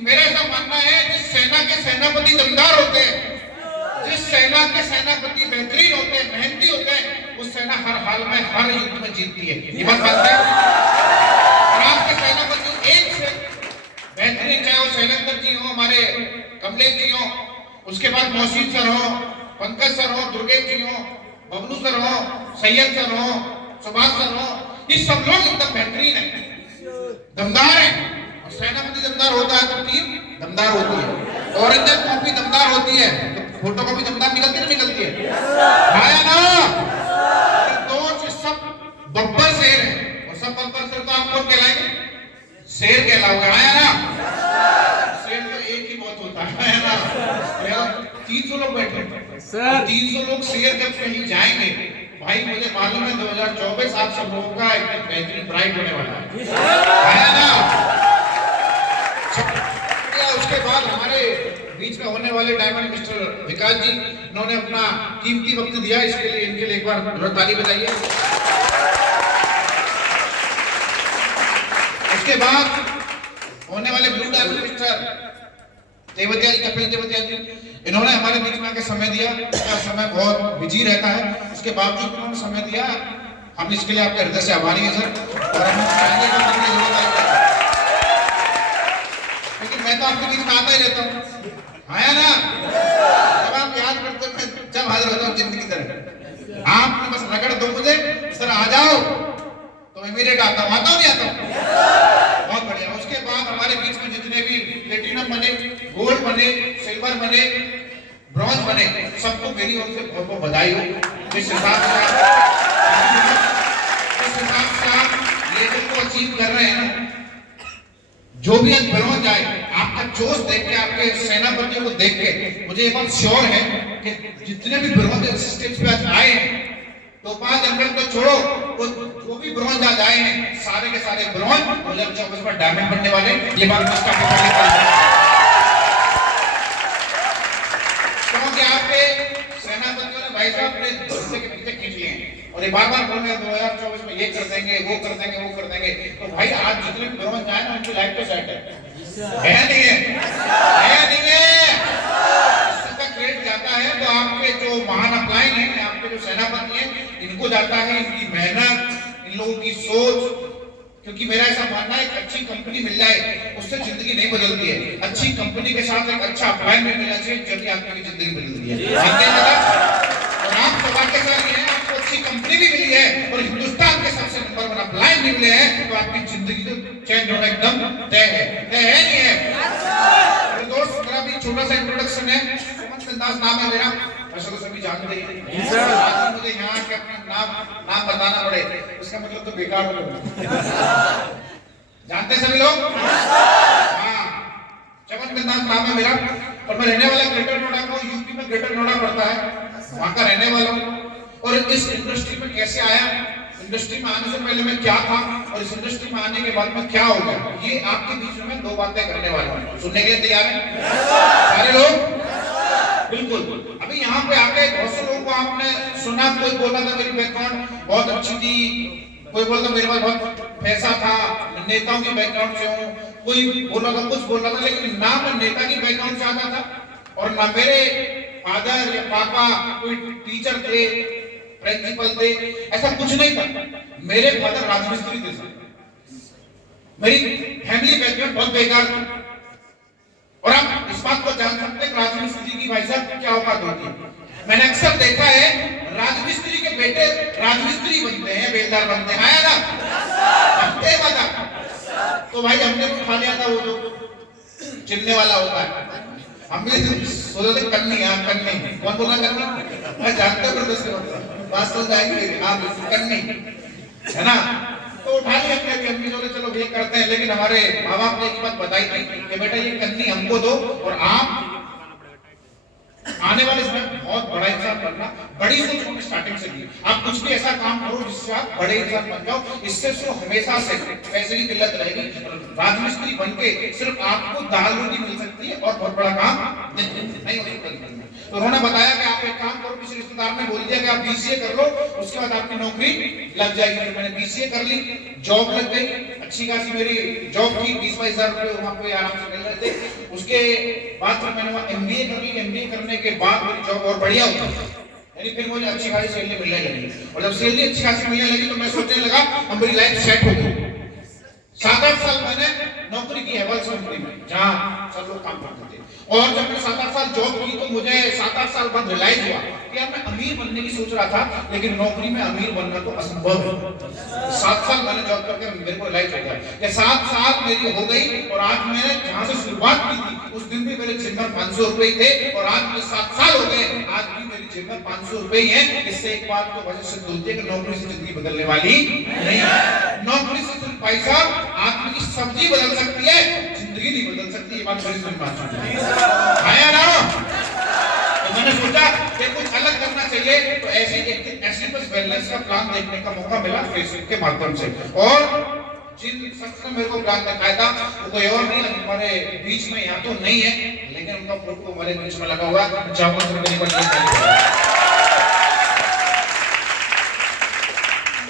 मेरा ऐसा मानना है जिस सेना के सेनापति दमदार होते हैं, जिस सेना के सेनापति बेहतरीन होते हैं, मेहनती होते हैं, उस सेना हर हाल में हर युद्ध में जीतती है। ये बात मानते हैं? और आपके सेनापति एक से बेहतरीन, चाहे वो शैलेंद्र जी हो, हमारे कमलेश जी हो, उसके बाद मोहसिन सर हो, पंकज सर हो, दुर्गेश जी हो, बबलू सर हो, सैयद सर हो, सुभाष सर हो, ये सब लोग एकदम बेहतरीन है, दमदार है। और सेनापति दमदार होता है तो टीम दमदार होती है। ओरिजिनल कॉपी दमदार होती है तो फोटो कॉपी दमदार निकलती है, निकलती है ना? तो सब बब्बर शेर है, और सब बब्बर शेर तो आप कौन कहलाएंगे? शेर कहलाओगे, आया ना? शेर तो एक ही बहुत होता है ना? 300 लोग बैठे, 300 लोग शेर जब कहीं जाएंगे, भाई मुझे मालूम है 2024 आप सब लोगों का एक बेहतरीन ब्राइट होने वाला है ना? उसके बाद हमारे बीच में होने वाले डायमंड मिस्टर विकास जी, इन्होंने अपना कीमती वक्त दिया, इसके लिए इनके लिए एक बार ताली बजाइए। उसके बाद होने वाले ब्लू डायमंड मिस्टर देवतिया जी, कपिल देवतिया जी, इन्होंने हमारे बीच में आके समय दिया। इनका समय बहुत बिजी रहता है, उसके बावजूद इन्होंने समय दिया। हम इसके लिए आपके हृदय से आभारी हैं सर। और हम चाहेंगे कि लेकिन मैं तो आपके बीच में आता ही रहता हूँ, आया ना? जब आप याद करते हो, जब हाजिर होता हूँ जिंदगी तरह, आपने बस रगड़ दो मुझे, सर आ जाओ, तो इमीडिएट आता हूँ, नहीं आता हूँ? बहुत बढ़िया। उसके बाद हमारे बीच में जितने भी प्लेटिनम बने, गोल्ड बने, सिल्वर बने, ब्रॉन्ज बने, सबको मेरी ओर से बहुत बहुत बधाई हो। जिस हिसाब से आप लेवल को अचीव कर रहे हैं ना, जो भी आज ब्रॉन्ज आए, आपका जोश देख के, आपके सेनापतियों को देख के मुझे ये बात श्योर है कि जितने भी ब्रॉन्ज स्टेज पे आज आए हैं, तो 5 जनवरी तो छोड़ो, वो जो भी ब्रॉन्ज आज आए हैं, सारे के सारे ब्रॉन्ज 2024 में डायमंड बनने वाले। ये बात उसका क्योंकि आपके सेनापतियों ने भाई साहब अपने दोस्तों के पीछे खींच लिए हैं और ये बार-बार बोल रहे हैं 2024 में ये कर देंगे, वो कर देंगे, वो कर देंगे। तो भाई आज जितने भी ब्रॉन्ज आए ना, उनकी लाइफ तो सेट है नहीं है? नहीं है? इसका क्रेडिट जाता है तो आपके जो महान अपलाइन हैं, आपके जो सेनापति हैं, इनको जाता है, इनकी मेहनत, इन लोगों की सोच। क्योंकि मेरा ऐसा मानना है, एक अच्छी कंपनी मिल जाए उससे जिंदगी नहीं बदलती है, अच्छी कंपनी के साथ एक अच्छा अपलाइन भी मिलना चाहिए, जब आपकी जिंदगी बदलती है। और आप सौभाग्यशाली हैं, आपको अच्छी कंपनी भी मिली है और हिंदुस्तान के सबसे नंबर 1 अपलाइन भी मिले हैं, तो आपकी जिंदगी तो चेंज होना एकदम तय है, नहीं है? दोस्त मेरा भी छोटा सा इंट्रोडक्शन है, चमन बिंदास नाम है मेरा, वैसे तो सभी जानते हैं। मुझे यहाँ के अपना नाम बताना पड़े उसका मतलब तो बेकार हो गया। जानते सभी लोग? हाँ, चमन बिंदास नाम है मेरा और मैं रहने वाला ग्रेटर नोएडा का, यूपी में ग्रेटर नोएडा पड़ता है, वहाँ का रहने वाला हूँ। और इस इंडस्ट्री में कैसे आया, इंडस्ट्री में आने से पहले मैं क्या था और इस इंडस्ट्री में आने के बाद में क्या हो गया, ये आपके बीच में 2 बातें करने वाला हूँ। सुनने के लिए तैयार हैं सारे लोग? बिल्कुल। अभी यहाँ पे आके बहुत से लोगों को आपने सुना, कोई बोला था मेरी बैकग्राउंड बहुत अच्छी थी, कोई बोलता मेरे पास बहुत पैसा था, नेताओं के बैकग्राउंड से हूँ, कोई बोला था, कुछ बोला था, लेकिन ना मैं नेता की बैकग्राउंड से आता था और ना मेरे फादर या पापा कोई टीचर थे, प्रिंसिपल थे, ऐसा कुछ नहीं था। मेरे फादर राजमिस्त्री थे, मेरी फैमिली बैकग्राउंड बहुत बेकार थी। और आप इस बात को जान सकते हैं राजमिस्त्री की भाई साहब क्या औकात होती है। मैंने अक्सर देखा है राजमिस्त्री के बेटे राजमिस्त्री बनते हैं, बेलदार बनते हैं, आया ना? बनते हैं बता। तो भाई हमने भी खा लिया था वो जो चिल्लने वाला होता है, हम भी सोचे थे कन्नी, कन्नी कौन बोला कन्नी? मैं जानता हूँ बात तो जाएंगे आप कन्नी है ना? तो उठा लिया अपने अम्मी ने, चलो ये करते हैं। लेकिन हमारे माँ बाप ने एक बात बताई थी कि बेटा ये कन्नी हमको दो और आप आने वाले समय बहुत बड़ा इंसान बनना, बड़ी सोच हमने स्टार्टिंग से की। आप कुछ भी ऐसा काम करो जिससे आप बड़े इंसान बन जाओ, इससे सिर्फ हमेशा से पैसे की किल्लत रहेगी। राजमिस्त्री बन के सिर्फ आपको दाल रोटी मिल सकती है और बहुत बड़ा काम नहीं हो सकता। तो उन्होंने बताया कि आप एक काम करो, किसी रिश्तेदार ने बोल दिया कि आप बीसीए कर लो, उसके बाद आपकी नौकरी लग जाएगी। तो मैंने बीसीए कर ली, जॉब लग गई, अच्छी खासी मेरी जॉब थी, 20-22 हजार रुपए वहां पे आराम से मिल रहे थे। उसके बाद फिर मैंने वहां एमबीए कर ली, एमबीए करने के बाद मेरी जॉब और बढ़िया हो गई, यानी फिर मुझे अच्छी खासी सैलरी मिलने लगी। और जब सैलरी अच्छी खासी मिलने लगी तो मैं सोचने लगा अब मेरी लाइफ सेट हो गई। 7-8 साल मैंने नौकरी की है वर्ल्ड कंपनी में, जहां सब लोग काम करते थे। और जब मैंने 7-8 साल जॉब की तो मुझे 7-8 साल बाद रियलाइज हुआ कि यार मैं अमीर बनने की सोच रहा था, लेकिन नौकरी में अमीर बनना तो असंभव है। 7 साल मैंने जॉब करके मेरे को रियलाइज हो गया कि 7 साल मेरी हो गई, और आज मैंने जहां से शुरुआत की थी उस दिन भी मेरे जेब में 500 रुपए थे, और आज मुझे 7 साल हो गए, आज भी मेरी जेब में 500 रुपए ही है। इससे एक बात तो वजह से होती है कि नौकरी से जिंदगी बदलने वाली नहीं है। नौकरी से सिर्फ भाई साहब आदमी की सब्जी बदल सकती है, जिंदगी नहीं बदल सकती। ये बात बड़ी समझ आया ना? तो मैंने सोचा कि कुछ अलग करना चाहिए, तो ऐसे बस वेलनेस का प्लान देखने का मौका मिला फेसबुक के माध्यम से। और जिन शख्स ने मेरे को प्लान दिखाया था वो कोई और नहीं, हमारे बीच में यहाँ तो नहीं है, लेकिन उनका फोटो हमारे बीच में लगा हुआ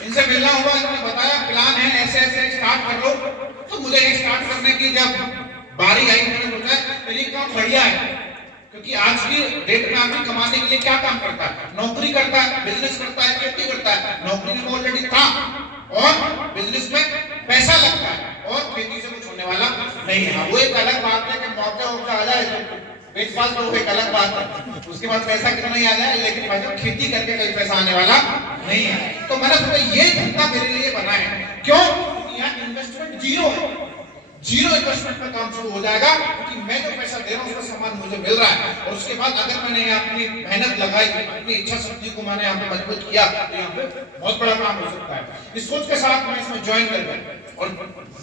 इनसे मिलना हुआ, इन्होंने बताया प्लान है ऐसे ऐसे स्टार्ट कर लो। तो मुझे स्टार्ट करने की जब बारी आई, मैंने सोचा ये काम बढ़िया है, क्योंकि आज की डेट में आदमी कमाने के लिए क्या काम करता है? नौकरी करता है, बिजनेस करता है, खेती करता है। नौकरी में ऑलरेडी था और बिजनेस में पैसा लगता है, और खेती से कुछ होने वाला नहीं है। वो एक अलग बात है कि मौका आ जाए तो पेट पास तो एक अलग बात है, उसके बाद पैसा कितना ही आ जाए, लेकिन भाई साहब खेती करके कोई पैसा आने वाला नहीं है। तो मैंने सोचा ये धंधा मेरे लिए बना है। क्यों? क्योंकि यहाँ इन्वेस्टमेंट जीरो है, जीरो इन्वेस्टमेंट में काम शुरू हो जाएगा, क्योंकि मैं जो पैसा दे रहा हूँ उसका सामान मुझे मिल रहा है। और उसके बाद अगर मैंने यहाँ अपनी मेहनत लगाई, अपनी इच्छा शक्ति को मैंने यहाँ पे मजबूत किया, तो यहाँ पे बहुत बड़ा काम हो सकता है। इस सोच के साथ मैं इसमें ज्वाइन कर गया, और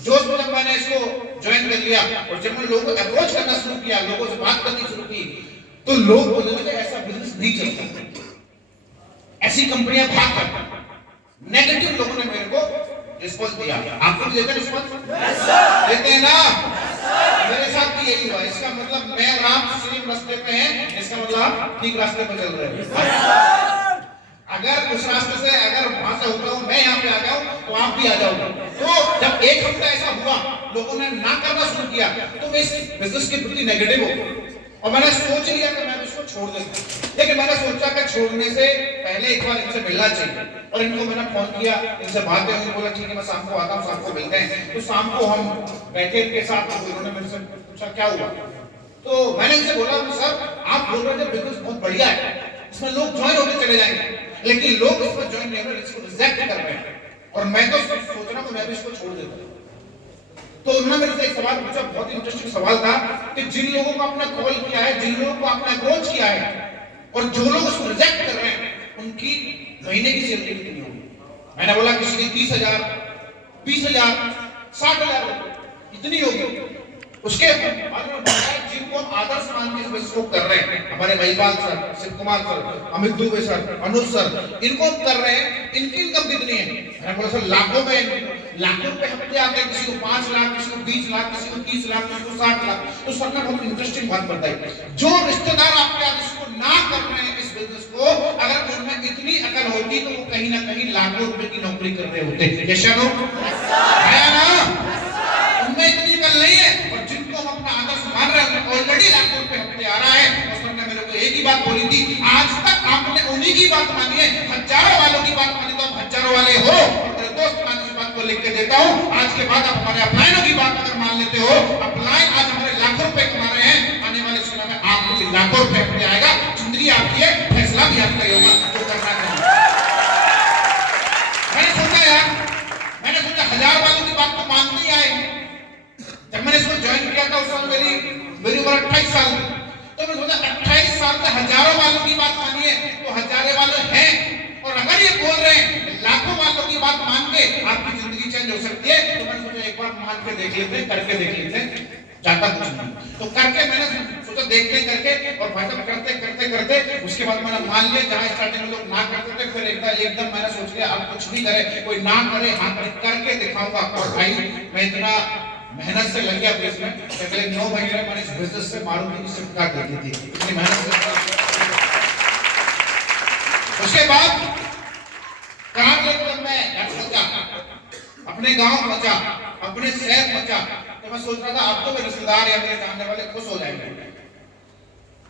जोश में जब मैंने इसको ज्वाइन कर लिया और जब मैंने लोगों को अप्रोच करना शुरू किया, लोगों से बात करनी शुरू की, तो लोग बोलने लगे ऐसा बिजनेस नहीं चलता, ऐसी कंपनियां भाग करती। नेगेटिव लोगों ने मेरे को रिस्पॉन्स दिया। आपको भी देते रिस्पॉन्स? देते हैं ना? मेरे साथ भी यही हुआ। इसका मतलब मैं और आप सेम रास्ते पे हैं, इसका मतलब आप ठीक रास्ते पे चल रहे हैं। अगर उस रास्ते से अगर वहां से होता हूं मैं यहाँ पे आ जाऊं तो आप भी आ जाओगे। तो जब एक हफ्ता ऐसा हुआ, लोगों ने ना करना शुरू किया, तो मैं इस बिजनेस के प्रति नेगेटिव हो गया और मैंने सोच लिया कि मैं इसको छोड़ देता हूं। लेकिन मैंने सोचा कि छोड़ने से पहले एक बार इनसे मिलना चाहिए, और इनको मैंने फोन किया, इनसे बातें हुई, बोला ठीक है मैं शाम को आता हूँ, शाम को मिलते हैं। तो शाम को हम बैठे के साथ, तो उन्होंने मेरे से पूछा क्या हुआ। तो मैंने इनसे बोला सर आप बोल रहे थे बिजनेस बहुत बढ़िया है, इसमें लोग ज्वाइन होकर चले जाएंगे, लेकिन लोग इसमें ज्वाइन नहीं हो रहे, इसको रिजेक्ट कर रहे हैं, और मैं तो सोच रहा हूँ मैं भी इसको छोड़ देता हूँ। तो उन्होंने मेरे से एक सवाल पूछा, बहुत इंटरेस्टिंग सवाल था कि जिन लोगों को आपने कॉल किया है, जिन लोगों को आपने अप्रोच किया है, और जो लोग उसको रिजेक्ट कर रहे हैं, उनकी महीने की सैलरी कितनी होगी? मैंने बोला किसी की 30,000, 20,000, 60,000 इतनी होगी। उसके बाद में बताया जिनको आदर्श मान के बिजनेस को कर रहे हैं, हमारे Mahipal sir, Shiv Kumar sir, Amit Dubey sir, Anuj sir, इनको कर रहे हैं, इनकी इनकम कितनी है? मैंने बोला सर लाखों में, लाखों रुपए हफ्ते आते हैं, किसी को 5 लाख, किसी को 20 लाख, किसी को 30 लाख, किसी को 60 लाख। तो सर ने बहुत इंटरेस्टिंग बात बताई, जो रिश्तेदार आपके आज इसको ना कर रहे हैं इस बिजनेस को, अगर उनमें इतनी अकल होती तो वो कहीं ना कहीं लाखों रुपए की नौकरी कर रहे होते। है ना? उनमें इतनी अकल नहीं है, और जिनको हम अपना आदर्श मान रहे हैं ऑलरेडी लाखों रुपए हफ्ते आ रहा है। और सर ने मेरे को एक ही बात बोली थी, आज तक आपने उन्हीं की बात मानी है, हजारों वालों की बात मानी, तो आप हजारों वाले हो। मेरे दोस्त मैं इस बात को लिख के देता हूँ, आज के बाद आप हमारे अपलाइनों की बात अगर मान लेते हो, अपलाइन आज हमारे लाखों रुपए कमा रहे हैं, आने वाले समय में आपको भी लाखों रुपए हफ्ते आएगा। जिंदगी आपकी है, फैसला भी आपका होगा, जो करना चाहिए। मैंने सोचा हजार वालों की बात तो मानते ही आए। जब मैंने इसको ज्वाइन किया था उस समय मेरी उम्र 28 साल थी, तो मैं सोचा 28 साल से हजारों वालों की बात मानिए तो हजारे वाले हैं, और अगर ये बोल रहे हैं लाखों वालों की बात मान के आपकी जिंदगी चेंज हो सकती है, तो मैंने सोचा एक बार मान के देख लेते हैं, करके देख लेते हैं, जाता कुछ नहीं। तो करके मैंने सोचा देखते करके, और भाई साहब करते करते करते उसके बाद मैंने मान लिया, जहाँ स्टार्टिंग में लोग ना करते थे, फिर एकदम मैंने सोच लिया अब कुछ भी करे, कोई ना करे, हाँ करके दिखाऊंगा। और भाई मैं इतना मेहनत से लग गया बिजनेस में, अगले 9 महीने मैंने इस बिजनेस से मारुति की स्विफ्ट कार खरीदी थी, इतनी मेहनत से। उसके बाद कार लेकर मैं घर पहुंचा, अपने गांव पहुंचा, अपने शहर पहुंचा, तो मैं सोच रहा था अब तो मेरे रिश्तेदार या मेरे जानने वाले खुश हो जाएंगे।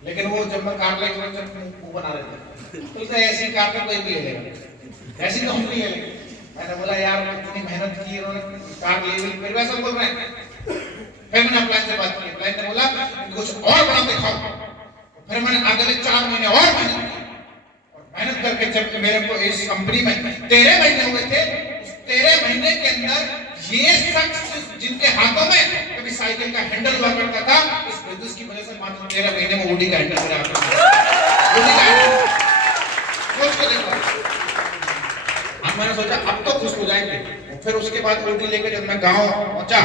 लेकिन वो जब मैं कार लेकर जब मुंह बना रहे थे, तो ऐसी कार तो कोई भी ले लेगा, ऐसी तो हम नहीं ले लेंगे। मैंने बोला यार इतनी मेहनत की, इन्होंने कार ले ली, फिर वैसा बोल रहे हैं। फिर मैंने अप्लाइन से बात की, अप्लाइन ने बोला कुछ और बड़ा दिखाओ। फिर मैंने अगले 4 महीने और मेहनत की, मेहनत करके जब मेरे को इस कंपनी में 13 महीने हुए थे, उस 13 महीने के अंदर ये शख्स जिनके हाथों में कभी साइकिल का हैंडल हुआ करता था, इस बिजनेस की वजह से मात्र 13 महीने में ओडी का हैंडल मेरे हाथ में। ओडी का हैंडल सोच के देखो। अब मैंने सोचा अब तो खुश हो जाएंगे। फिर उसके बाद ओडी लेके जब मैं गांव पहुंचा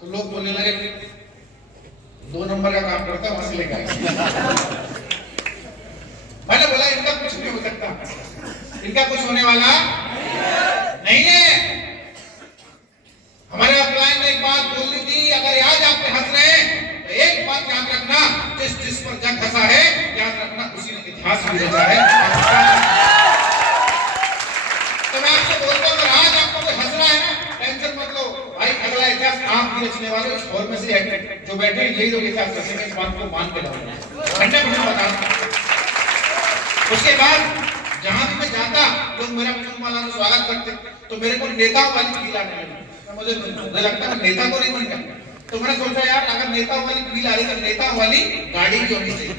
तो लोग बोलने लगे 2 नंबर का काम करता है, वहां से लेकर। मैंने बोला इनका कुछ नहीं हो सकता, इनका कुछ होने वाला नहीं है। हमारे अपलाइन ने एक बात बोल दी थी, अगर आज आप हंस रहे हैं तो एक बात याद रखना, जिस पर जग हंसा है याद रखना उसी ने इतिहास भी रचा है। तो मैं आपसे बोलता हूं, अगर आज आपको कोई हंस रहा है ना, टेंशन मत लो भाई, अगला इतिहास आप ही रचने वाले इस हॉल में से जो बैठे यही लोग इतिहास रचेंगे, इस बात को मान के रहो, 100% बता। उसके बाद जहां भी मैं जाता लोग मेरा फूलमाला से स्वागत करते, तो मेरे को नेताओं वाली फील आने लगी। मुझे लगता है नेता को नहीं बन गया, तो मैंने सोचा यार अगर नेताओं वाली फील आ रही तो नेताओं वाली गाड़ी भी होनी चाहिए।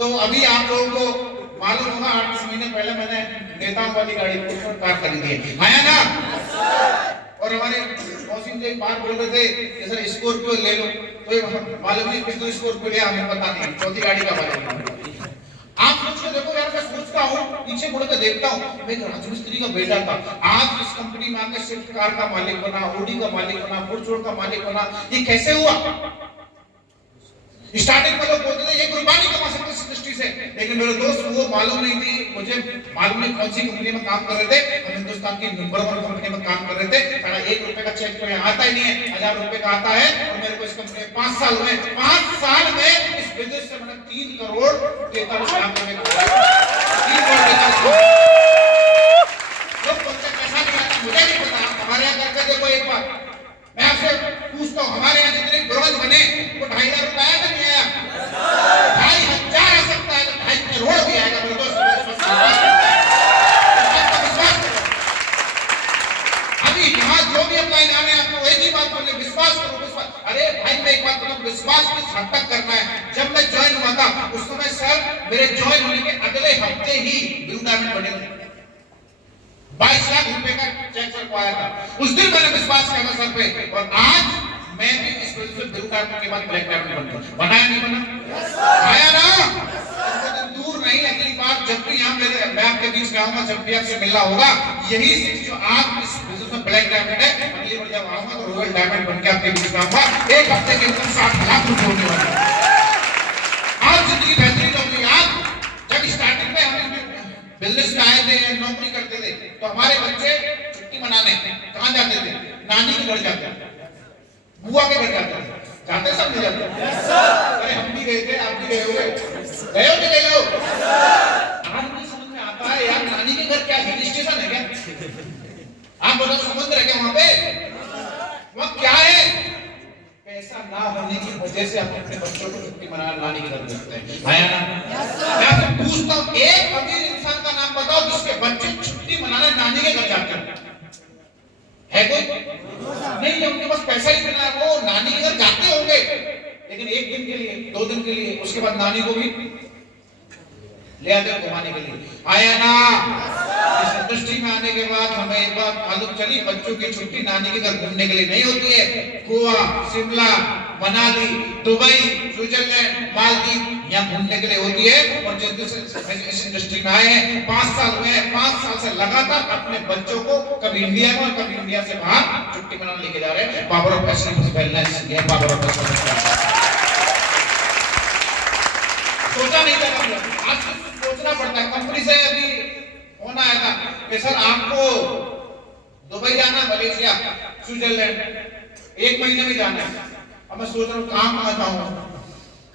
तो अभी आप लोगों को मालूम होगा 8 महीने पहले मैंने नेताओं वाली गाड़ी कार खरीदी है, आया ना। और हमारे मौसिम जी एक बार बोल रहे थे कि सर स्कॉर्पियो ले लो, तो मालूम नहीं किसको स्कॉर्पियो लिया हमें पता नहीं, चौथी गाड़ी का मालूम। आप सोच के देखो यार, मैं सोचता हूँ पीछे मुड़ के देखता हूँ, मैं एक राजमिस्त्री का बेटा था, आज इस कंपनी में आके स्विफ्ट कार का मालिक बना, ओडी का मालिक बना, फॉर्च्यूनर का मालिक बना। ये कैसे हुआ? स्टार्टिंग में लोग बोलते थे ये कुर्बानी कमा सकते इस इंडस्ट्री से, लेकिन मेरे दोस्त वो मालूम नहीं थी, मुझे मालूम नहीं कौन सी कंपनी में काम कर रहे थे। हम हिंदुस्तान की नंबर 1 कंपनी में काम कर रहे थे। सारा 1 रुपए का चेक तो आता ही नहीं है, 1000 रुपए का आता है। और मेरे को इस कंपनी में 5 साल हुए, 5 साल में इस बिजनेस से मैंने 3 करोड़ 43 लाख रुपए कमाए। 3 करोड़ लोग बोलते पैसा नहीं आता, मुझे नहीं पता, हमारे यहाँ करके देखो एक बार। मैं आपसे पूछता हूँ, हमारे यहाँ जितने ब्रोंज बने वो 2,500 रुपए आया कि नहीं आया? 2,500 आ सकता है तो 2,500 करोड़ भी आएगा मेरे दोस्त। अभी यहाँ जो भी अपलाइन आ रहे हैं आपको एक ही बात बोले, विश्वास करो, विश्वास। अरे भाई मैं एक बात बताऊँ, विश्वास किस हद तक करना है। जब मैं ज्वाइन हुआ था उस समय सर मेरे ज्वाइन होने के अगले हफ्ते ही ब्लू डायमंड बने थे, 22 लाख रुपए का चेक सर को आया था। उस दिन मैंने विश्वास किया था सर पे, और आज मैं भी इस वजह से ब्लू डायमंड के बाद ब्लैक डायमंड बन गया। बनाया नहीं बना? आया ना। दूर नहीं, अगली बार जब भी यहाँ मैं आपके बीच में आऊंगा, जब भी आपसे मिलना होगा, यही चीज जो आज इस बिजनेस में ब्लैक डायमंड है, अगली बार जब आऊंगा तो रॉयल डायमंड बन के आपके बीच में आऊंगा। एक हफ्ते के अंदर 60 लाख रुपए होने वाले हैं। आज जिंदगी बेहतरीन होगी। आज जब स्टार्टिंग में हम बिजनेस में आए थे, नौकरी करते थे, तो हमारे बच्चे छुट्टी मनाने कहाँ जाते थे? नानी के घर जाते थे, बुआ के घर जाते थे। जाते सब नहीं जाते? अरे हम भी गए थे, आप भी गए होंगे, गए हो कि गए हो? आज नहीं समझ में आता है यार, नानी के घर क्या हिल स्टेशन है क्या? आप बताओ समुद्र है क्या वहां पे? वहां क्या है? पैसा ना होने की वजह से हम अपने बच्चों को छुट्टी मनाने नानी के घर भेजते हैं, आया ना। मैं आपसे पूछता हूँ, एक अमीर इंसान का नाम बताओ जिसके बच्चे छुट्टी मनाने नानी के घर जाते हैं, है कोई? नहीं है, उनके पास पैसा ही इतना है, वो नानी के घर जाते होंगे, लेकिन 1 दिन के लिए, 2 दिन के लिए, उसके बाद नानी को भी ले आते हैं घुमाने के लिए, आया ना। इस इंडस्ट्री में आने के बाद हमें एक बात मालूम चली, बच्चों की छुट्टी नानी के घर घूमने के लिए नहीं होती है। गोवा, शिमला, मनाली, दुबई, स्विट्जरलैंड, मालदीव यहाँ घूमने के लिए होती है। और जिस दिन से इस इंडस्ट्री में आए हैं 5 साल हुए हैं, 5 साल से लगातार अपने बच्चों को कभी इंडिया में और कभी इंडिया से बाहर छुट्टी मनाने लेके जा रहे हैं। पावर ऑफ वेलनेस, ये पावर ऑफ वेलनेस। सोचा नहीं था कभी, आज सोचना पड़ता है। कंपनी से अभी फोन आया था कि सर आपको दुबई जाना, मलेशिया, स्विट्जरलैंड 1 महीने में जाना है। अब मैं सोच रहा हूँ काम कहाँ जाऊँ।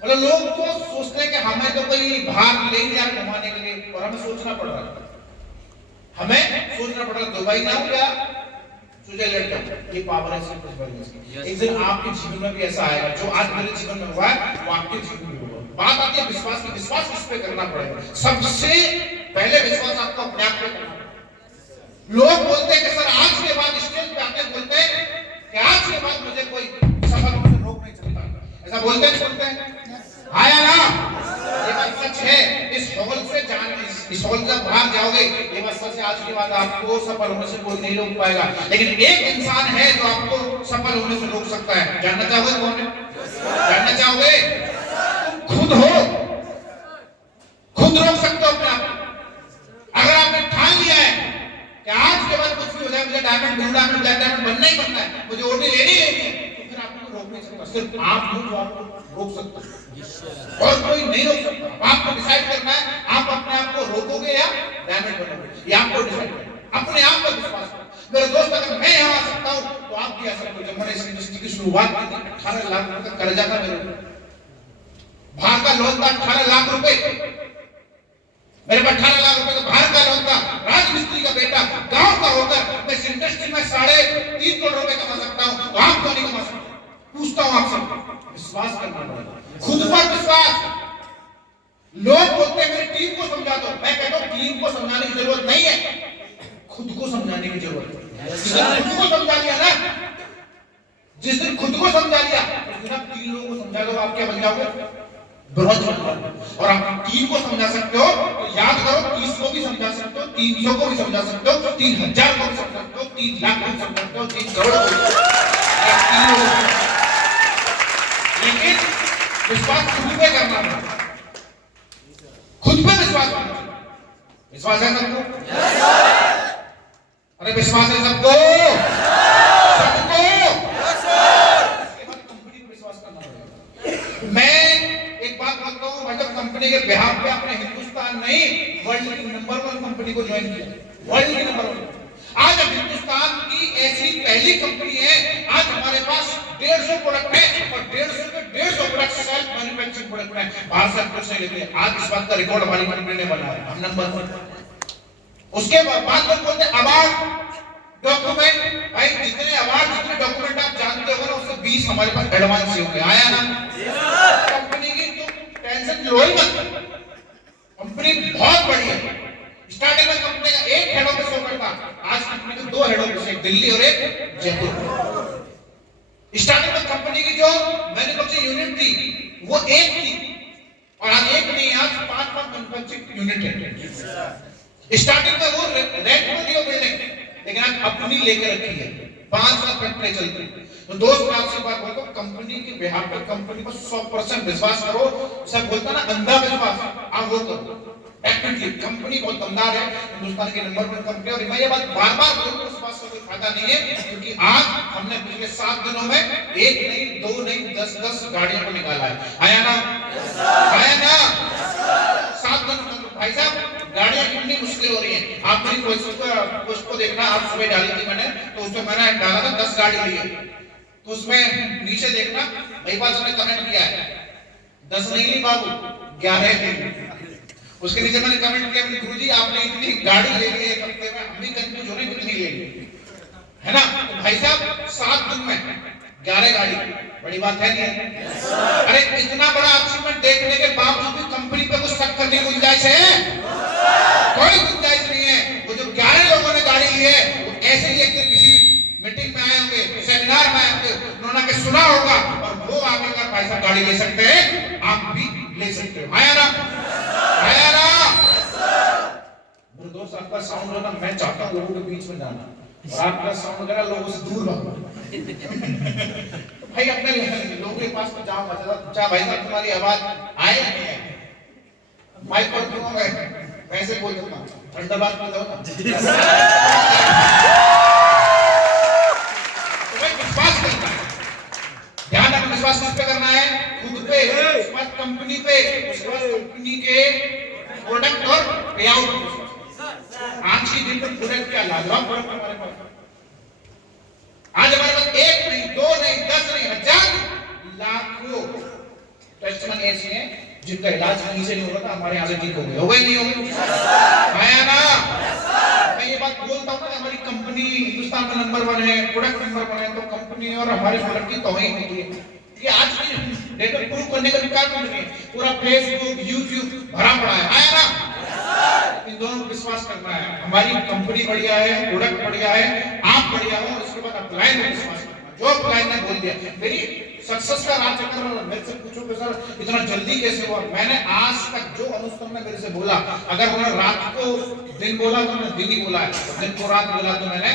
मतलब लोग तो सोचते हैं कि हमें तो कोई बाहर ले जा घुमाने के लिए, और हमें सोचना पड़ रहा है, दुबई जाऊँ या स्विट्जरलैंड जाऊँ। ये पावर है सिर्फ बिजनेस की। एक दिन आपके जीवन में भी ऐसा आएगा, जो आज मेरे जीवन में हुआ है वो आपके जीवन में होगा। बात आती है विश्वास की। विश्वास किस पे करना पड़ेगा? सबसे पहले विश्वास आपको अपने आप पे करना पड़ेगा। लोग बोलते हैं कि सर आज के बाद स्टेज पे आते बोलते हैं कि आज के बाद मुझे कोई सफल होने से रोक नहीं सकता, ऐसा बोलते हैं आया ना। ये बात सच है। इस हॉल से इस हॉल से बाहर जाओगे, ये बात सच है, आज के बाद आपको सफल होने से कोई नहीं रोक पाएगा। लेकिन एक इंसान है जो आपको सफल होने से रोक सकता है। जानना चाहोगे कौन है? जानना चाहोगे? तुम खुद हो, खुद रोक सकते हो अपने आप। अगर आपने ठान लिया है कि आज के बाद कुछ भी हो जाए, मुझे diamond, blue diamond, black diamond बनना ही बनना है, मुझे ओटी लेनी है, तो फिर आपको रोक नहीं सकता। सिर्फ आप हो जो आपको रोक सकते हो, और कोई नहीं रोक सकता। आपको डिसाइड करना है, आप अपने आप को रोकोगे या डायमंड बनोगे, ये आपको डिसाइड करना है। अपने आप पर विश्वास करो। मेरे दोस्त, अगर मैं यहाँ आ सकता हूँ तो आप भी आ सकते हो। जब मैंने इस इंडस्ट्री की शुरुआत की थी, 18 लाख रुपए का कर्जा था मेरे ऊपर, बाहर का लोन था 18 लाख रुपए मेरे पास। 18 लाख रुपए का बाहर का लोन था। राजमिस्त्री का बेटा, गांव का होकर मैं इस इंडस्ट्री में 3.5 करोड़ रुपए कमा सकता हूँ, तो आप क्यों नहीं कमा सकते? पूछता हूँ आपसे। विश्वास करना पड़ेगा, खुद पर विश्वास। लोग बोलते हैं मेरी टीम को समझा दो, मैं कहता हूँ टीम को समझाने की जरूरत नहीं है, खुद को समझाने की जरूरत है। खुद को समझा लिया ना, जिस दिन खुद को समझा लिया उस दिन आप 3 लोगों को समझा दो, आप क्या बन जाओगे? ब्रह्म बन जाओगे। और आप टीम को समझा सकते हो तो याद करो, 30 को भी समझा सकते हो, 300 को भी समझा सकते हो, 3000 को भी समझा सकते हो, 3 लाख को भी समझा सकते हो, 3 करोड़ को भी। लेकिन विश्वास खुद पे करना है, खुद पे विश्वास करना। विश्वास है सबको? अरे विश्वास है सबको? सबको? कंपनी पे विश्वास करना पड़ेगा। मैं एक बात बोलता हूँ, मैं जब कंपनी के बिहाफ पे अपने हिंदुस्तान नहीं, वर्ल्ड की नंबर 1 कंपनी को ज्वाइन किया, वर्ल्ड की नंबर 1। आज अब हिंदुस्तान की ऐसी पहली कंपनी है, आज हमारे पास 150 प्रोडक्ट है, और 150 के 150 प्रोडक्ट सेल्फ मैन्युफैक्चरिंग प्रोडक्ट है, बाहर से कुछ नहीं लेते। आज इस बात का रिकॉर्ड हमारी कंपनी ने बनाया, हम नंबर 1। उसके बाद लोग बोलते अवार्ड, डॉक्यूमेंट। भाई जितने अवार्ड, जितने डॉक्यूमेंट आप जानते हो ना, उससे 20 हमारे पास एडवांस हो गए। आया ना? कंपनी की तो टेंशन लो ही मत, कंपनी बहुत बड़ी है। स्टार्टिंग में कंपनी का 1 हेड ऑफिस होकर था, आज कंपनी के 2 हेड ऑफिस, एक दिल्ली और एक जयपुर। स्टार्टिंग में कंपनी की जो मैन्युफैक्चरिंग यूनिट थी वो 1 थी, और आज 1 नहीं, आज 5 मैन्युफैक्चरिंग यूनिट है। स्टार्टिंग में वो रेंट में थी वो बिल्डिंग, लेकिन आज अपनी लेकर रखी है, 5 साल फैक्ट्री चलती है। तो दोस्त मैं आपसे बात बोलता हूँ, कंपनी के बिहार पर कंपनी पर 100% विश्वास करो। सब बोलता ना अंधा विश्वास, आप वो करो। डेफिनेटली कंपनी बहुत दमदार है, हिंदुस्तान की नंबर 1 कंपनी। और मैं ये बात बार-बार बोलूं, इस बात से कोई फायदा नहीं है, क्योंकि आज हमने पिछले 7 दिनों में 1 नहीं, 2 नहीं, 10 गाड़ियों को निकाला है। आया ना? आया ना? 7 दिनों में भाई साहब गाड़ियां कितनी मुश्किल हो रही है। आप मेरी पोस्ट को देखना, आप सुबह डाली थी मैंने, तो उसमें मैंने डाला था 10 गाड़ी ली है, तो उसमें नीचे देखना भाई बात ने कमेंट किया है 10 नहीं ली बाबू, 11 ली। उसके नीचे मैंने कमेंट किया, गुरुजी आपने इतनी गाड़ी ले ली एक हफ्ते में, हम भी कंफ्यूज हो रहे कितनी ले ली है ना। तो भाई साहब 7 दिन में 11 गाड़ी, बड़ी बात है नहीं? अरे इतना बड़ा अचीवमेंट देखने के बावजूद भी कंपनी पे कुछ शक करने की गुंजाइश है? कोई गुंजाइश नहीं है। वो जो 11 लोगों ने गाड़ी ली है, वो ऐसे ही एक दिन किसी मीटिंग में आए होंगे, सेमिनार में आए होंगे, उन्होंने सुना होगा, और वो आगे का भाई साहब गाड़ी ले सकते हैं, आप भी ले सकते हो। आया ना? आया ना? मेरे दोस्त आपका साउंड हो ना, मैं चाहता हूँ लोगों के बीच में जाना, और आपका साउंड वगैरह लोगों से दूर भागो। भाई अपने लोगों के पास तो जाओ, अच्छा भाई साहब तुम्हारी आवाज आए नहीं है, माइक पर दूंगा मैं, वैसे बोल दूंगा, ठंडा बात बोल दो ना। तो भाई विश्वास करना है, ध्यान रखना। विश्वास किस पे करना है? खुद पे, उसके बाद कंपनी पे, उसके बाद कंपनी के प्रोडक्ट और पे आउट। आज की दिन में प्रोडक्ट क्या लाजवाब प्रोडक्ट हमारे पास। आज हमारे पास 1 नहीं, 2 नहीं, 10 नहीं, 1000 लाखों टेस्टमनी ऐसे हैं जिनका इलाज कहीं से नहीं होगा, हमारे यहाँ से ठीक हो गए। हो गए नहीं हो गए? आया ना? मैं ये बात बोलता हूँ ना, हमारी कंपनी हिंदुस्तान में नंबर 1 है, प्रोडक्ट नंबर 1 है, तो कंपनी और हमारे प्रोडक्ट की तौहीन होती है। ये आज की डेटा प्रूव करने का रिकॉर्ड नहीं है, पूरा फेसबुक यूट्यूब भरा पड़ा है। आया ना? इन दोनों पर विश्वास करना है। हमारी कंपनी बढ़िया है, प्रोडक्ट बढ़िया है, आप बढ़िया हो, उसके बाद अपलाइन में विश्वास करना। जो अपलाइन ने बोल दिया, मेरी सक्सेस का राज चक्र मेरे से पूछोगे सर इतना जल्दी कैसे हुआ? मैंने आज तक जो अनुष्ठान में मेरे से बोला, अगर उन्होंने रात को दिन बोला तो मैंने दिन ही बोला है, दिन को रात बोला तो मैंने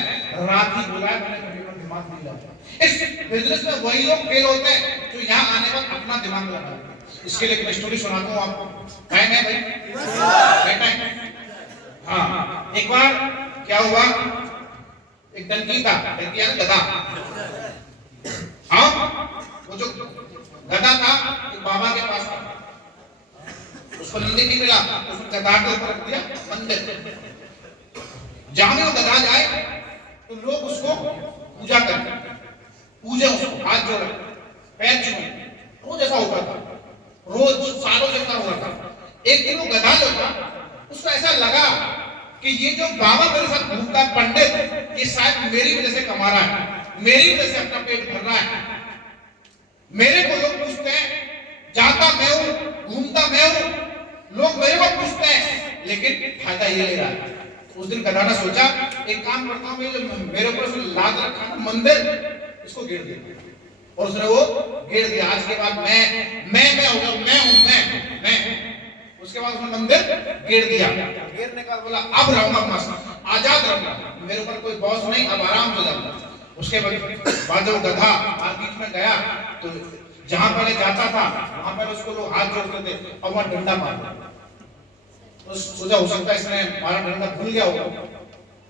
रात ही बोला है। मैंने कभी दिमाग नहीं लगाया। इस बिजनेस में वही लोग फेल होते हैं जो यहाँ आने पर अपना दिमाग लगाते हैं। इसके लिए एक स्टोरी सुनाता हूँ आपको। टाइम है भाई? टाइम? हाँ, एक बार क्या हुआ, एक डंकी था, डंकी यानी गधा। हाँ, वो जो गधा था एक बाबा के पास था, उसको मंदिर नहीं मिला, उसने गधा के ऊपर रख दिया मंदिर। जहां भी वो गधा जाए तो लोग उसको पूजा करते, पूजे उसको, हाथ जोड़े, पैर छुए, रोज ऐसा होता था, रोज सालों जैसा हुआ था। एक दिन वो गधा जो था उसको ऐसा लगा कि ये जो बाबा मेरे साथ घूमता है पंडित, ये शायद मेरी वजह से कमा रहा है, मेरी वजह से अपना पेट भर रहा है। मेरे को लोग पूछते हैं, जाता मैं हूं, घूमता मैं हूं, लोग मेरे को पूछते हैं, लेकिन फायदा ये ले रहा है। उस दिन गधा ने सोचा, एक काम करता हूं, मेरे ऊपर लाद रखा ना मंदिर, इसको घेर दे। और उसने वो घेर दिया। आज के बाद मैं हो गया, मैं हूं, मैं। उसके बाद उसने मंदिर घेर दिया। घेरने का बोला अब रहूंगा मस्त, आजाद रहूंगा, मेरे ऊपर कोई बॉस नहीं, अब आराम से जाऊंगा। उसके बाद जब गधा बीच में गया तो जहां पहले जाता था वहां पर उसको लोग हाथ जोड़ते थे, अब वहां डंडा मारता। तो सोचा हो सकता है इसने हमारा डंडा भूल गया होगा,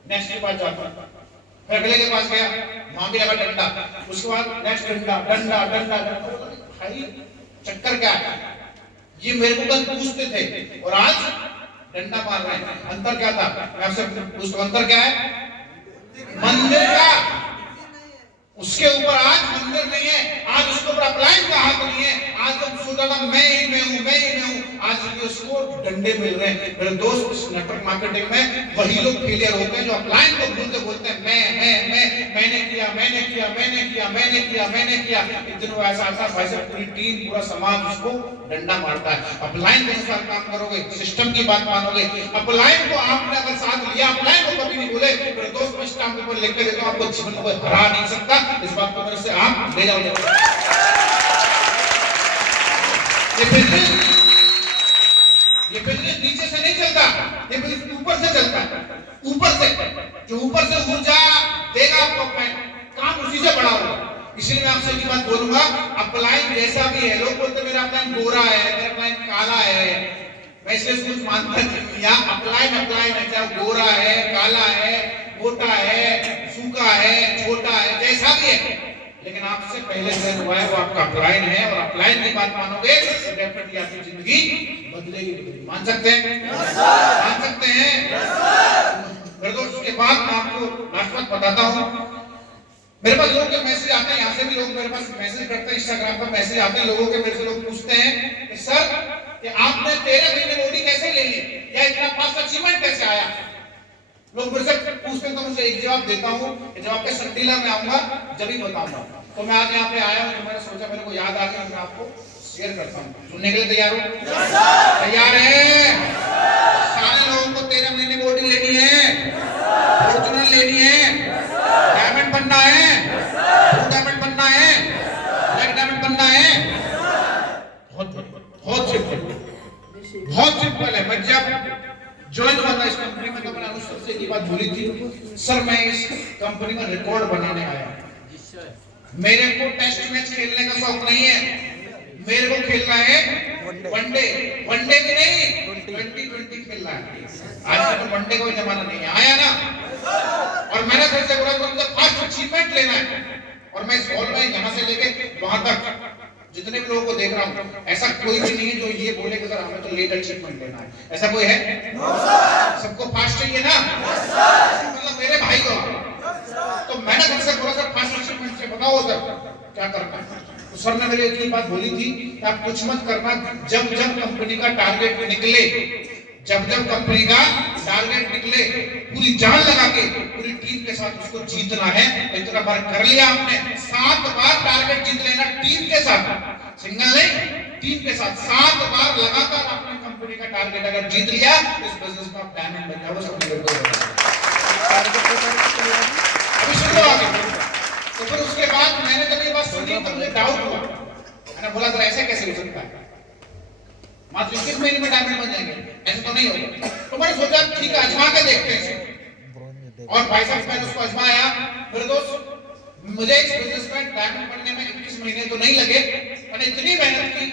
नेक्स्ट के पास जाता, फिर अगले के पास गया, वहां भी लगा डंडा, उसके बाद नेक्स्ट डंडा। भाई चक्कर क्या है? ये मेरे को कल पूछते थे और आज डंडा मार रहे हैं, अंतर क्या था? मैं आपसे पूछता, अंतर क्या है? मंदिर का, उसके ऊपर आज मंदिर नहीं है, आज उसके ऊपर अपलाइन का हाथ नहीं है। आज जब सोचा था मैं ही मैं हूं, आज उसको डंडे मिल रहे हैं। मेरे दोस्त, नेटवर्क मार्केटिंग में वही लोग फेलियर होते हैं जो अपलाइन को भूल के बोलते हैं मैंने किया। इतने ऐसा आता है, वैसे पूरी टीम, पूरा समाज उसको डंडा मारता है। अपलाइन के अनुसार काम करोगे, सिस्टम की बात मानोगे, अपलाइन को आपने अगर साथ लिया, अपलाइन को कभी नहीं बोले, मेरे दोस्त मैं स्टाम्प पेपर लिख के देता हूं, आपको जीवन में कोई हरा नहीं सकता। इस बात को मेरे से आप ले जाओ। ये बिजनेस नीचे से नहीं चलता, ये बिजनेस ऊपर से चलता है। ऊपर से, जो ऊपर से ऊर्जा देगा आपको, काम उसी से बड़ा होगा। इसलिए मैं आपसे एक बात बोलूंगा, अपलाइन जैसा भी है, लोग बोलते मेरा अपलाइन गोरा है, मेरा अपलाइन काला है, मैं इसलिए कुछ मानता नहीं। यहाँ अपलाइन है, चाहे गोरा है, काला है, मोटा है, सूखा है, छोटा है, जैसा भी है, लेकिन आपसे पहले से हुआ है वो आपका अपलाइन है। और अपलाइन की बात मानोगे तो डेफिनेटली आपकी जिंदगी बदलेगी। मान सकते हैं? मान सकते हैं? मेरे दोस्त, उसके बाद मैं आपको लास्ट बात बताता हूँ। मेरे पास लोगों के मैसेज आते हैं, यहाँ से भी लोग मेरे पास मैसेज करते हैं, इंस्टाग्राम पर मैसेज आते हैं लोगों के, मेरे से लोग पूछते हैं कि सर कि आपने 13 महीने में OD कैसे ले ली, या इतना फास्ट अचीवमेंट कैसे आया? लोग मेरे से पूछते हैं तो मुझे एक जवाब देता हूँ, जब आपके संडीला में आऊंगा जब ही बताऊंगा। तो मैं आज यहाँ पे आया हूँ तो मैंने सोचा, मेरे को याद आ गया, मैं आपको शेयर करता हूँ। सुनने के लिए तैयार हो? तैयार है? सारे लोगों को 13 महीने में OD लेनी है, फॉर्च्यूनर लेनी है, डायमंड बनना है, डायमंड बनना है, ब्लैक डायमंड बनना है। बहुत सिंपल है। मैं जब ज्वाइन हुआ था इस कंपनी में तो मैंने अनुष्ठान से एक बात बोली थी, सर मैं इस कंपनी में रिकॉर्ड बनाने आया। मेरे को टेस्ट मैच खेलने का शौक नहीं है, मेरे को खेलना है वनडे भी नहीं, 2020 खेलना है। आज तो वनडे कोई जमाना नहीं है, आया ना? और मैंने सबसे बोला तो मुझे फास्ट अचीवमेंट लेना है, और मैं इस हॉल में यहाँ से लेके वहां तक जितने भी लोगों को देख रहा हूँ, ऐसा कोई भी नहीं है जो ये बोले कि सर हमें तो लेट अचीवमेंट लेना है, ऐसा कोई है? सबको फास्ट चाहिए ना? मतलब मेरे भाई को तो मैंने तुमसे बोला सर फास्ट अचीवमेंट से बताओ सर क्या करना है। तो सर ने मेरी एक बात बोली थी कि आप कुछ मत करना, जब जब कंपनी का टारगेट निकले, जब जब कंपनी का टारगेट निकले, पूरी जान लगा के पूरी टीम के साथ उसको जीतना है। इतना बार कर लिया आपने, 7 बार टारगेट जीत लेना टीम के साथ, सिंगल नहीं टीम के साथ 7 बार लगातार आपने कंपनी का टारगेट अगर जीत लिया, इस बिजनेस में आप डायमंड बन जाओगे। सब मेरे को अभी सुन लो आगे। तो फिर उसके बाद मैंने जब ये बात सुनी तो मुझे डाउट हुआ, मैंने बोला सर ऐसे कैसे हो सकता है, मात्र 21 महीने में डायमंड बन जाएंगे, ऐसे तो नहीं होगा। तो मैंने सोचा ठीक है आजमा के देखते हैं, और भाई साहब मैंने उसको आजमाया। मेरे दोस्त मुझे इस बिजनेस में डायमंड बनने में 21 महीने तो नहीं लगे, मैंने इतनी मेहनत की,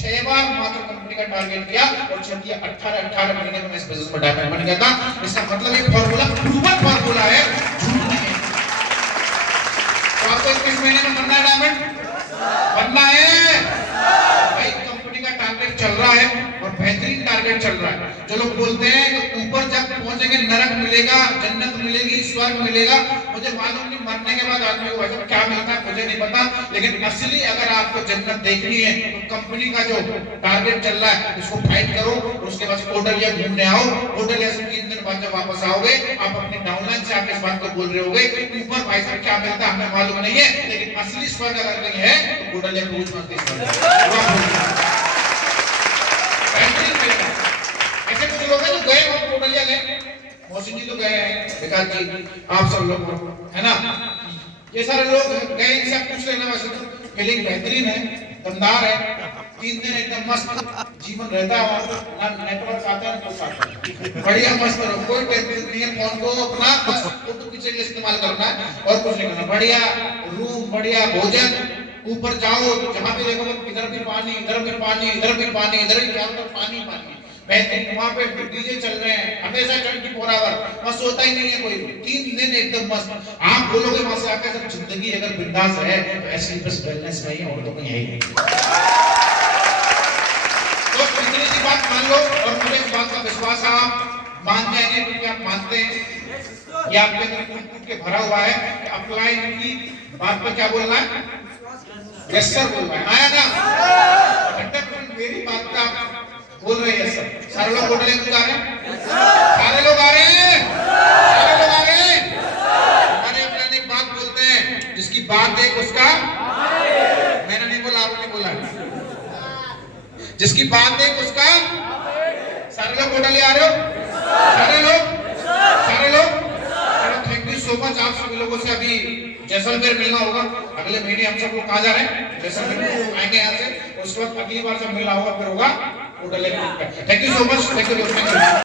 6 बार मात्र कंपनी का टारगेट किया और 18 महीने में इस बिजनेस में डायमंड बन गया था। इसका मतलब ये फॉर्मूला प्रूवन फॉर्मूला है, झूठ नहीं है। तो आपको 21 महीने में बनना है, डायमंड बनना है भाई। कंपनी का टारगेट चल रहा है और बेहतरीन टारगेट चल रहा है। जो लोग बोलते हैं कि ऊपर जब पहुंचेंगे नरक मिलेगा, जन्नत मिलेगी, स्वर्ग मिलेगा, मुझे मालूम नहीं मरने के बाद आदमी को वैसे क्या मिलता है मुझे नहीं पता, लेकिन असली अगर आपको जन्नत देखनी है तो कंपनी का जो टारगेट चल रहा है उसको फाइट करो, उसके बाद कोटलिया घूमने आओ। कोटलिया से 3 दिन बाद जब वापस आओगे, आप अपने डाउनलाइन से आके इस बात को बोल रहे होगे ऊपर भाई साहब क्या मिलता है हमें मालूम नहीं है, लेकिन असली स्वर्ग अगर नहीं है तो कोटलिया पहुंच मत। ऐसे कुछ लोग हैं जो गए और कोटलिया गए, मौसी जी तो गए हैं, विकास जी, आप सब लोग है ना, ये सारे लोग गए, इनसे पूछ लेना। वैसे तो फीलिंग बेहतरीन है, दमदार है, 3 दिन एकदम मस्त जीवन रहता है, ना नेटवर्क आता है तो आता, बढ़िया मस्त रहो, कोई टेंशन नहीं है। फोन को अपना बस फोटो खींचने के लिए इस्तेमाल करना है और कुछ नहीं करना। बढ़िया रूम, बढ़िया भोजन, ऊपर जाओ तो जहां भी देखो इधर भी पानी, इधर भी पानी, इधर भी पानी, इधर भी चारों तरफ पानी पानी, बेहतरीन। वहां पे डीजे चल रहे हैं हमेशा 24 आवर, बस सोता ही नहीं है कोई। 3 दिन एकदम मस्त। आप बोलोगे वहां से आकर जब जिंदगी अगर बिंदास है तो ऐसी बस बैलेंस नहीं है और तो कहीं है ही नहीं। तो इतनी सी बात मान लो और मुझे इस बात का विश्वास है आप मान जाएंगे, क्योंकि आप मानते हैं ये आपके अंदर कूट के भरा हुआ है। अप्लाई की बात पर क्या बोलना है, यस सर बोलना है, आया ना 100% मेरी बात का बोल रहे हैं सर। सारे लोग कोटलिया क्यों जा रहे हैं? सारे लोग आ रहे हैं, सारे लोग आ रहे हैं। हमारे अपने एक बात बोलते हैं, जिसकी बात देख उसका, मैंने नहीं बोला आपने बोला, जिसकी बात देख उसका। सारे लोग कोटलिया आ रहे हो, सारे लोग, सारे लोग। चलो थैंक यू सो मच। आप सभी लोगों से अभी जैसलमेर मिलना होगा, अगले महीने हम सब लोग कहाँ जा रहे हैं, जैसलमेर आएंगे यहाँ से। उसके बाद अगली बार जब मिलना होगा फिर होगा Kotliya. Thank you so much, thank you.